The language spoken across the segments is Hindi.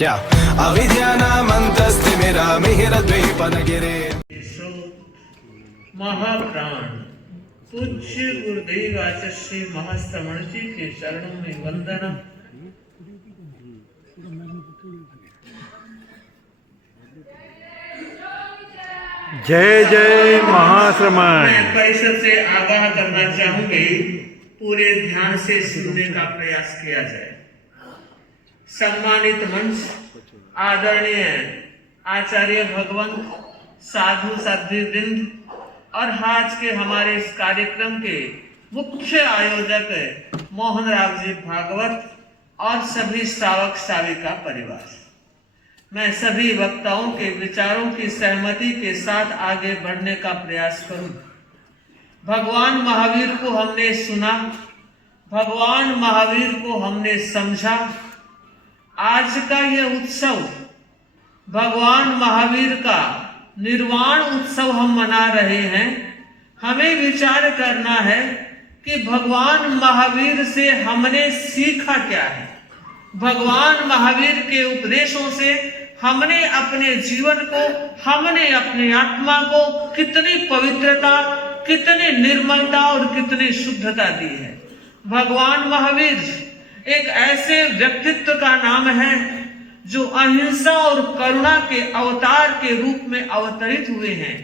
क्या अविद्यानामन्तस्तिमिरामिहिरद्वीपनगिरे महाप्राण पूज्य गुरुदेव आचार्य श्री महाश्रवण जी के चरणों में वंदना। जय जय महाश्रमण। मैं परिषद से आगाह करना चाहूंगी, पूरे ध्यान से सुनने का प्रयास किया जाए। सम्मानित मंच, आदरणीय आचार्य भगवान, साधु साध्वीवृंद और आज के हमारे इस कार्यक्रम के मुख्य आयोजक मोहन राव जी भागवत और सभी श्रावक श्राविका परिवार, मैं सभी वक्ताओं के विचारों की सहमति के साथ आगे बढ़ने का प्रयास करूं। भगवान महावीर को हमने सुना, भगवान महावीर को हमने समझा। आज का ये उत्सव भगवान महावीर का निर्वाण उत्सव हम मना रहे हैं। हमें विचार करना है कि भगवान महावीर से हमने सीखा क्या है, भगवान महावीर के उपदेशों से हमने अपने जीवन को, हमने अपनी आत्मा को कितनी पवित्रता, कितनी निर्मलता और कितनी शुद्धता दी है। भगवान महावीर एक ऐसे व्यक्तित्व का नाम है जो अहिंसा और करुणा के अवतार के रूप में अवतरित हुए हैं।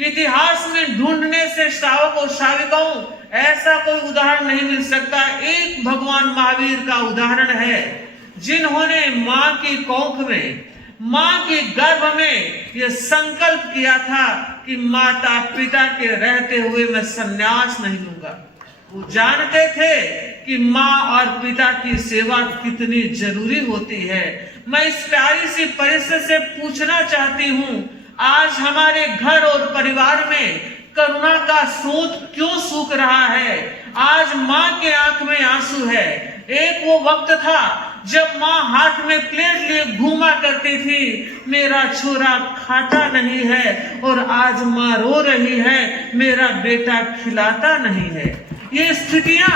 इतिहास में ढूंढने से श्रावक और श्राविकाओं ऐसा कोई उदाहरण नहीं मिल सकता। एक भगवान महावीर का उदाहरण है जिन्होंने मां की कोख में, मां के गर्भ में यह संकल्प किया था कि माता पिता के रहते हुए मैं संन्यास नहीं लूंगा। वो जानते थे कि मां और पिता की सेवा कितनी जरूरी होती है। मैं इस प्यारी सी परिषद से पूछना चाहती हूँ, आज हमारे घर और परिवार में करुणा का स्रोत क्यों सूख रहा है? आज माँ के आंख में आंसू है। एक वो वक्त था जब माँ हाथ में प्लेट लिए घूमा करती थी, मेरा छोरा खाता नहीं है, और आज माँ रो रही है, मेरा बेटा खिलाता नहीं है। ये स्थितियां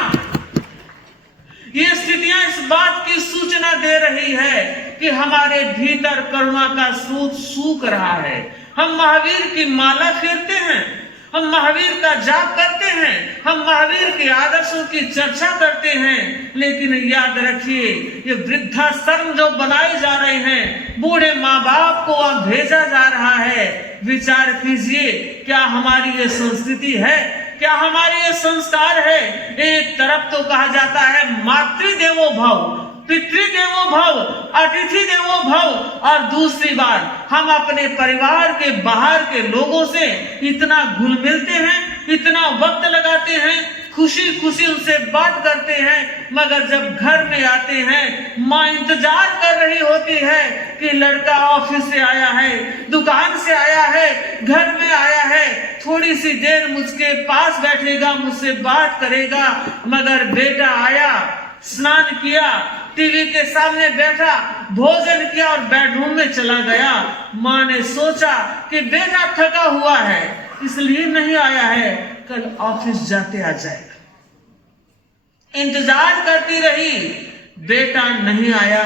इस बात की सूचना दे रही है कि हमारे भीतर करुणा का स्रोत सूख रहा है। हम महावीर की माला फेरते हैं, हम महावीर का जाप करते हैं, हम महावीर के आदर्शों की चर्चा करते हैं, लेकिन याद रखिए ये वृद्धाश्रम जो बनाए जा रहे हैं, बूढ़े माँ बाप को वहां भेजा जा रहा है। विचार कीजिए, क्या हमारी ये संस्कृति है? क्या हमारे ये संस्कार है? एक तरफ तो कहा जाता है मातृदेवो भव, पितृदेवो भव, अतिथि देवो भव, और दूसरी बार हम अपने परिवार के बाहर के लोगों से इतना घुल मिलते हैं, इतना वक्त लगाते हैं, खुशी खुशी उनसे बात करते हैं, मगर जब घर में आते हैं माँ इंतजार कर रही होती है कि लड़का ऑफिस से आया है, दुकान से आया है, घर में आया है, थोड़ी सी देर मुझके पास बैठेगा, मुझसे बात करेगा, मगर बेटा आया, स्नान किया, टीवी के सामने बैठा, भोजन किया और बेडरूम में चला गया। माँ ने सोचा कि बेटा थका हुआ है इसलिए नहीं आया है, कल ऑफिस जाते आ जाएगा। इंतजार करती रही, बेटा नहीं आया,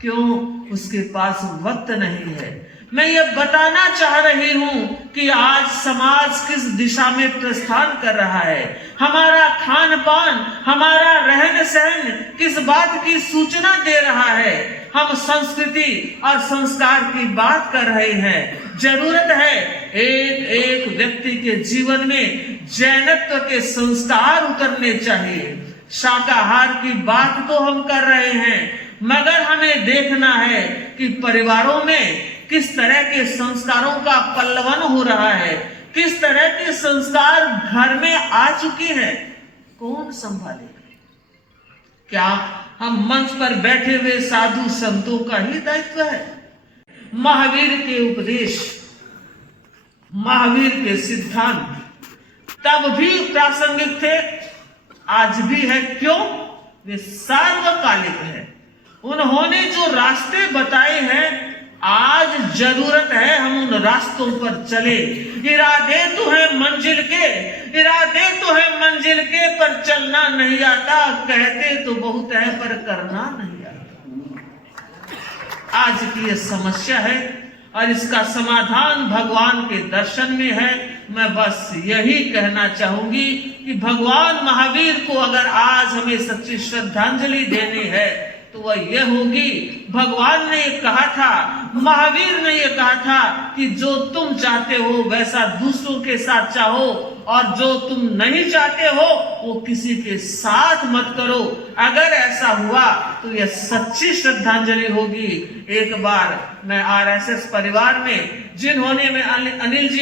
क्यों? उसके पास वक्त नहीं है। मैं ये बताना चाह रही हूं कि आज समाज किस दिशा में प्रस्थान कर रहा है। हमारा खान पान, हमारा रहन सहन किस बात की सूचना दे रहा है? हम संस्कृति और संस्कार की बात कर रहे हैं। जरूरत है एक एक व्यक्ति के जीवन में जैनत्व के संस्कार उतरने चाहिए। शाकाहार की बात तो हम कर रहे हैं, मगर हमें देखना है कि परिवारों में किस तरह के संस्कारों का पल्लवन हो रहा है, किस तरह के संस्कार घर में आ चुके हैं, कौन संभालेगा? क्या हम मंच पर बैठे हुए साधु संतों का ही दायित्व है? महावीर के उपदेश, महावीर के सिद्धांत तब भी प्रासंगिक थे, आज भी है। क्यों? वे सार्वकालिक है। उन्होंने जो रास्ते बताए हैं, आज जरूरत है हम उन रास्तों पर चले। इरादे तो है मंजिल के, इरादे तो है मंजिल के, पर चलना नहीं आता। कहते तो बहुत है पर करना नहीं आता। आज की ये समस्या है और इसका समाधान भगवान के दर्शन में है। मैं बस यही कहना चाहूंगी कि भगवान महावीर को अगर आज हमें सच्ची श्रद्धांजलि देनी है तो वह यह होगी, भगवान ने ये कहा था, महावीर ने ये कहा था कि जो तुम चाहते हो वैसा दूसरों के साथ चाहो और जो तुम नहीं चाहते हो वो किसी के साथ मत करो। अगर ऐसा हुआ तो यह सच्ची श्रद्धांजलि होगी। एक बार मैं आरएसएस परिवार में जिन्होंने में अनिल जी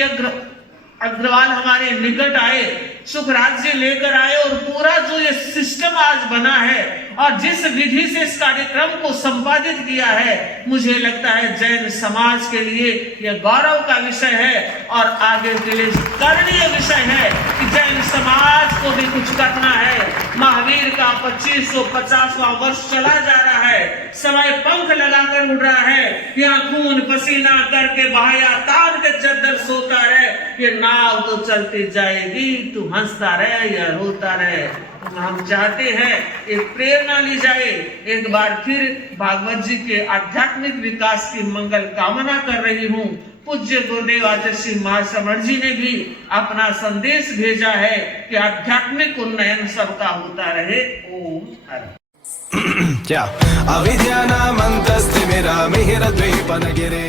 अग्रवाल हमारे निकट आए, सुखराज जी लेकर आए और पूरा जो ये सिस्टम आज बना है और जिस विधि से इस कार्यक्रम को संपादित किया है, मुझे लगता है जैन समाज के लिए यह गौरव का विषय है और आगे के लिए करणीय विषय है कि जैन समाज को भी कुछ करना है। महावीर का 2550वां वर्ष चला जा रहा है, समय पंख लगाकर उड़ रहा है, यहाँ खून पसीना करके बहाया तार के चद्दर सोता रहे, ये नाव तो चलती जाएगी, तू हंसता रहे या रोता रहे। हम चाहते हैं एक प्रेरणा ली जाए। एक बार फिर भागवत जी के आध्यात्मिक विकास की मंगल कामना कर रही हूँ। पूज्य गुरुदेव आचार्य श्री महाश्रमण जी ने भी अपना संदेश भेजा है कि आध्यात्मिक उन्नयन सबका होता रहे। ओम हरि। क्या अविद्यानामन्तस्तिमिरमिहिरद्वीपनगिरे